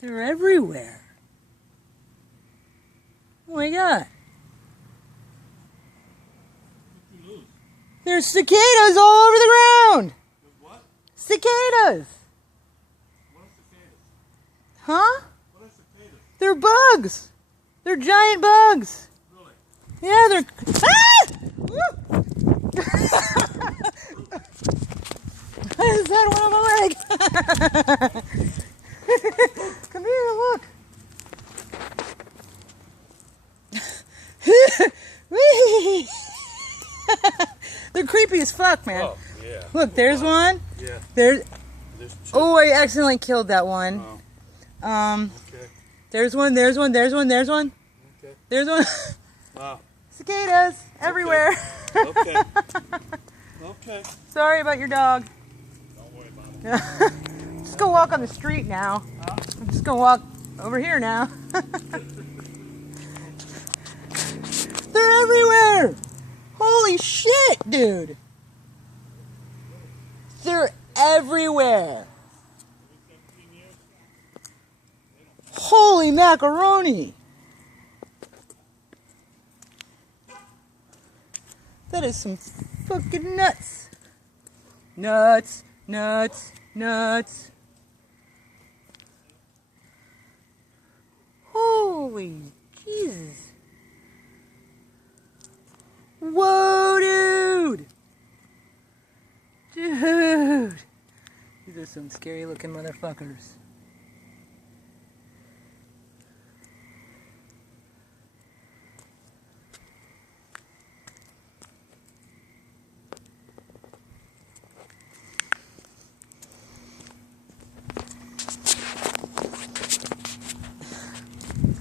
They're everywhere. Oh my god. There's cicadas all over the ground. What? Cicadas. What are cicadas? Huh? What are cicadas? They're bugs. They're giant bugs. Really? Yeah, they're... Ah! I just had one on my leg. Come here, look. They're creepy as fuck, man. Oh, yeah. Look, there's one. Yeah. There's two. Oh, I accidentally killed that one. Oh. Okay. There's one, there's one, there's one, there's one. Okay. There's one. Wow. Cicadas everywhere. Okay. Okay. Sorry about your dog. Don't worry about it. Just go walk on the street now. Huh? I'm just gonna walk over here now. They're everywhere. Holy shit, dude. They're everywhere. Holy macaroni. That is some fucking nuts. Nuts, nuts, nuts. Holy Jesus. Whoa, dude. Dude. These are some scary looking motherfuckers.